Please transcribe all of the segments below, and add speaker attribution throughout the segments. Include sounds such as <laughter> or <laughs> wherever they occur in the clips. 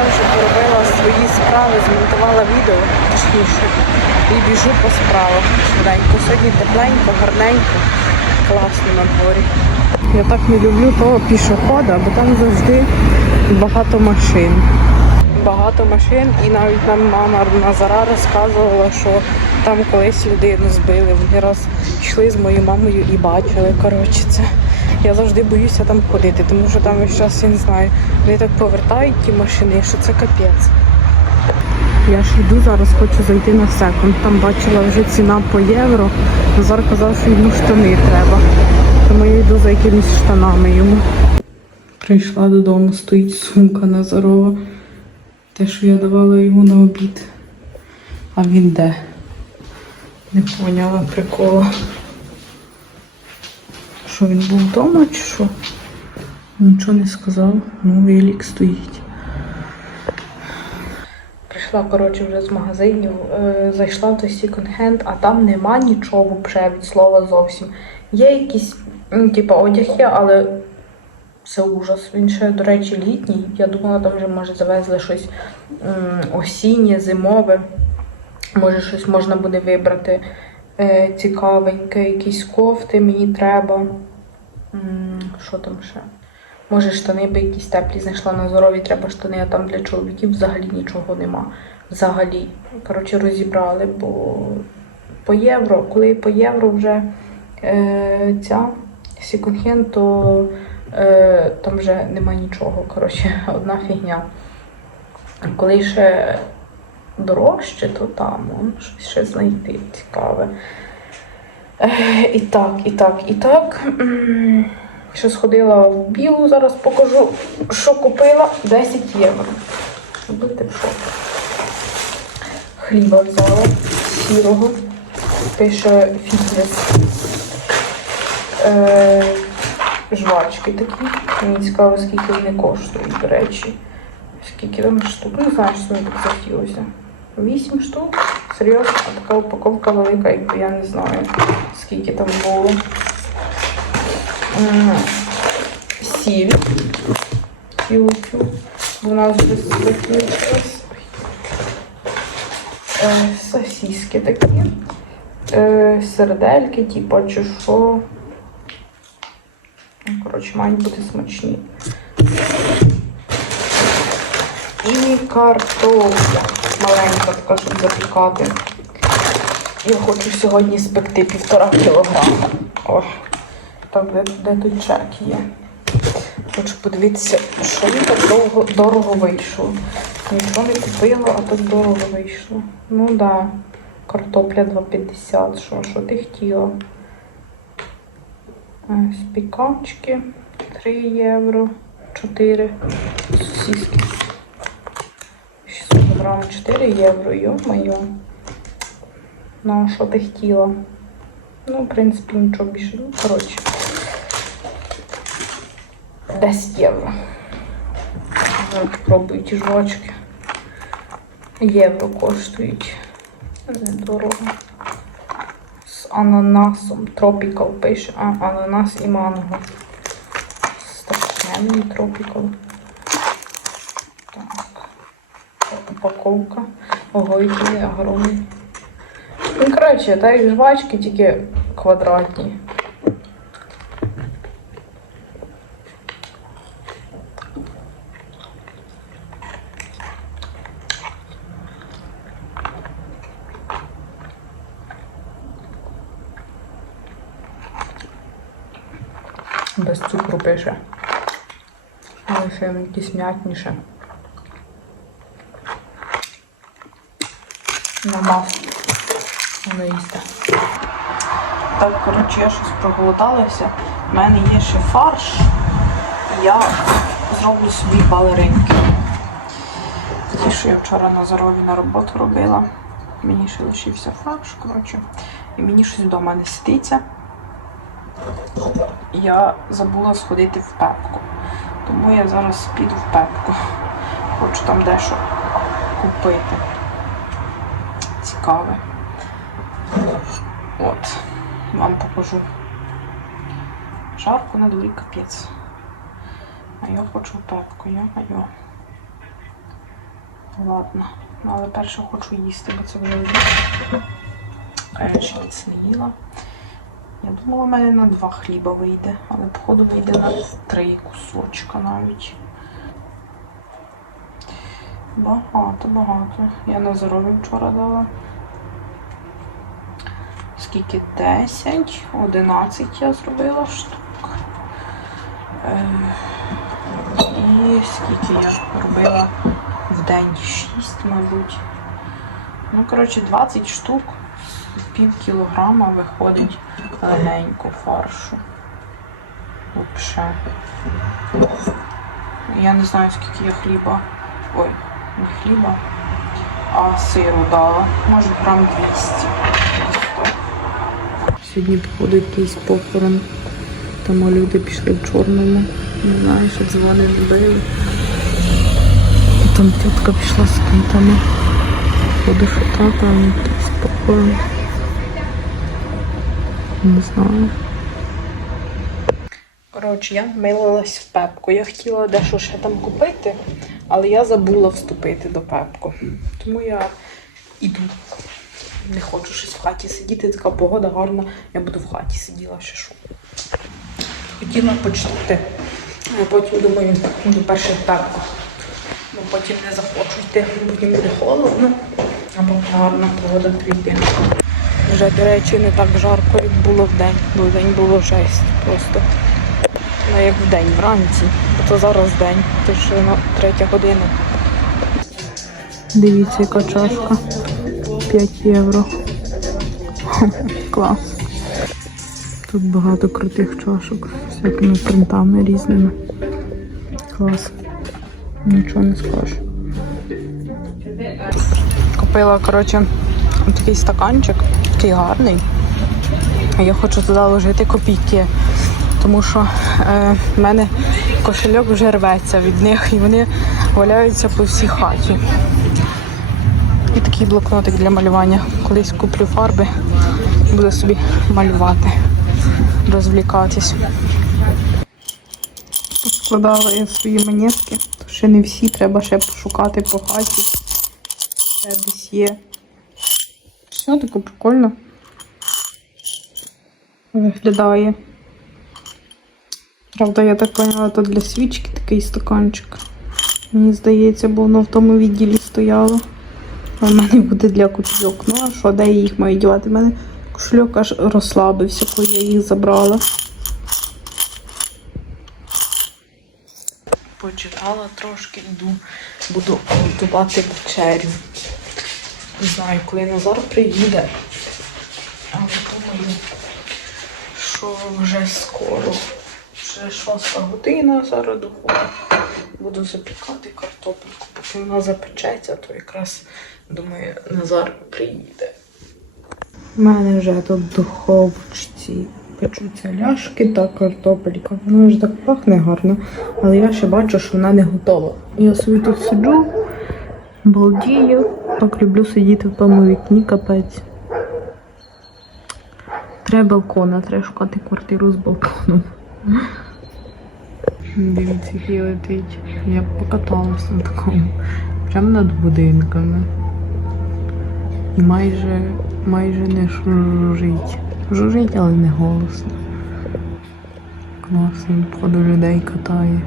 Speaker 1: я вже поробила свої справи, змонтувала відео, точніше, і біжу по справах. Швиденько. Сьогодні тепленько, гарненько, класно на дворі. Я так не люблю того пішохода, бо там завжди багато машин. Багато машин, і навіть нам мама Назара розказувала, що там колись людину збили. Вони раз йшли з моєю мамою і бачили. Коротше, це я завжди боюся там ходити, тому що там весь час я не знаю. Вони так повертають ті машини, що це капець. Я ж йду зараз, хочу зайти на секунд. Там бачила вже ціна по євро. Назар казав, що йому штани треба. Тому я йду за якимись штанами йому. Прийшла додому, стоїть сумка Назарова. Те, що я давала йому на обід. А він де? Не поняла прикола. Що він був вдома чи що? Нічого не сказав. Ну, велик стоїть. Прийшла, коротше, вже з магазинів, е, зайшла в той секонд-хенд, а там нема нічого взагалі від слова зовсім. Є якісь, типу, одяг є, але це ужас. Він ще, до речі, літній. Я думала, там вже може завезли щось м, осіннє, зимове. Може, щось можна буде вибрати е, цікавеньке, якісь кофти мені треба. Що там ще? Може, штани би якісь теплі знайшла на здорові, треба штани, а там для чоловіків взагалі нічого нема. Взагалі. Коротше, розібрали, бо по євро, коли по євро вже е, ця секонд-хенд, то е, там вже нема нічого. Коротше, <laughs> одна фігня. Коли ще дорожче, то там щось ще знайти цікаве. І так, і так, і так. Ще сходила в білу, зараз покажу, що купила 10 євро. Будете в шоку. Хліба взяла сірого. Пише фітнес. Е, жвачки такі. Мені цікаво, скільки вони коштують, до речі. Скільки там штук? Ну, знаєш, що мені так захотілося. Вісім штук. Серйозно, а така упаковка велика, якби я не знаю, скільки там було. Сіль. Бо у нас вже закінчилось. Е, Сосиски такі. Е, сердельки, типу, чи що. Ну, Коротше, мають бути смачні. І картопля. Маленька така, щоб запікати. Я хочу сьогодні спекти півтора кілограма. О, так, де, де тут чек є? Хочу подивитися, що він так довго, дорого вийшло. Нічого не купила, а так дорого вийшло. Ну так, да. картопля 2,50. Що, що ти хотіла? Спікачки 3 євро, 4 сосиски. 600 грам 4 євро, йо-моє. Ну, що ти хотіла? Ну, в принципі, нічого більше. Ну, коротше. 10 євро. Попробую ті жвачки. Євро коштують. Недорого. З ананасом. Tropical пише. А, ананас і манго. Страшне тропікал. Так. Упаковка. Ого, які вони огромні. Ну, коротше, так як жвачки, тільки квадратні. Без цукру пише. Але ще якісь м'ятніше. На масло. Воно їсти. Так, коротше, я щось проголодалася. У мене є ще фарш. Я зроблю собі балеринки. Ті, що я вчора на зарові на роботу робила. Мені ще лишився фарш, коротше. І мені щось вдома не сидиться. Я забула сходити в пепку. Тому я зараз піду в пепку. Хочу там дещо купити. Цікаве. От, вам покажу. Жарко на дворі капець. А я хочу пепку, я йо Ладно. Ну, але перше хочу їсти, бо це вже обід. Я ще ніц не їла. Я думала, в мене на два хліба вийде, але походу вийде на три кусочка навіть. Багато, багато. Я Назарові вчора дала. Скільки? 10, 11 я зробила штук. Е, і скільки я робила в день? 6, мабуть. Ну, коротше, 20 штук пів кілограма виходить легенько фаршу. Вообще. Я не знаю, скільки я хліба. Ой, не хліба, а сиру дала. Може грам 200. Сьогодні походить якийсь похорон. Тому люди пішли в чорному. Не знаю, що дзвони збили. Там тітка пішла з квітами. Буду шукати, а якийсь похорон. Не знаю. Коротше, я милилась в пепку. Я хотіла дещо ще там купити, але я забула вступити до пепку. Тому я іду. Не хочу щось в хаті сидіти, така погода гарна. Я буду в хаті сиділа ще що. Хотіла почитати. А потім думаю, буду перше в пепку. Бо потім не захочу йти, потім буде холодно, або гарна погода прийти. Вже, до речі, не так жарко, як було в день, бо в день було жесть просто. Ну, як в день, вранці. Бо то зараз день, то ще на третя година. Дивіться, яка чашка. 5 євро. Клас. Тут багато крутих чашок з всякими принтами різними. Клас. Нічого не скажу. Купила, коротше, такий стаканчик, такий гарний. Я хочу туди ложити копійки, тому що е, в мене кошельок вже рветься від них і вони валяються по всій хаті. І такий блокнотик для малювання. Колись куплю фарби, буду собі малювати, розвлікатись. Складала я свої монетки, ще не всі, треба ще пошукати по хаті. Ще десь є. Все таке прикольно. Виглядає. Правда, я так поняла, то для свічки такий стаканчик. Мені здається, бо воно в тому відділі стояло. В мене буде для копійок. Ну а що, де я їх маю дівати? У мене кошельок аж розслабився, коли я їх забрала. Почитала трошки, йду, буду готувати вечерю. Не знаю, коли Назар приїде. Але думаю, що вже скоро. Вже шоста година зараз доходить. Буду запікати картопельку, поки вона запечеться, то якраз думаю, Назар приїде. У мене вже тут в духовці печуться ляшки та картопелька. Вона вже так пахне гарно, але я ще бачу, що вона не готова. Я собі тут сиджу, балдію. Так люблю сидіти в тому вікні, капець. Треба балкона, треба шукати квартиру з балконом. Дивіться, який. Я б покаталася на такому. Прямо над будинками. І майже, майже не жужжить. Жужжить, але не голосно. Класно, походу людей катає.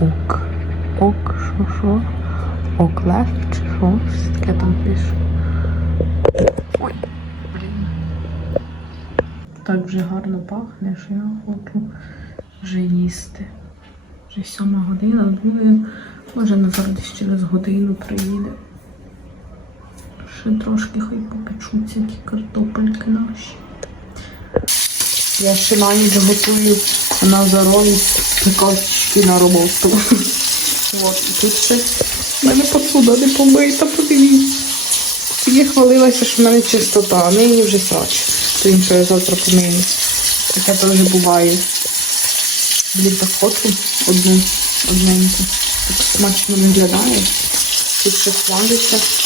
Speaker 1: Ок. Ок, що що? Ок чи що? Щось таке там пише. Ой. Так вже гарно пахне, що я хочу вже їсти. Вже сьома година буде. Може Назар десь через годину приїде. Ще трошки хай попечуться ті картопельки наші. Я ще на ніч готую Назарові пекачки на роботу. От, тут ще в мене посуда не помита, подивіться. Я хвалилася, що в мене чистота, а нині вже срач. То що я завтра помию. Таке теж буває. Блін, так хочу одну, одненьку. Так смачно виглядає. Тут ще смажиться.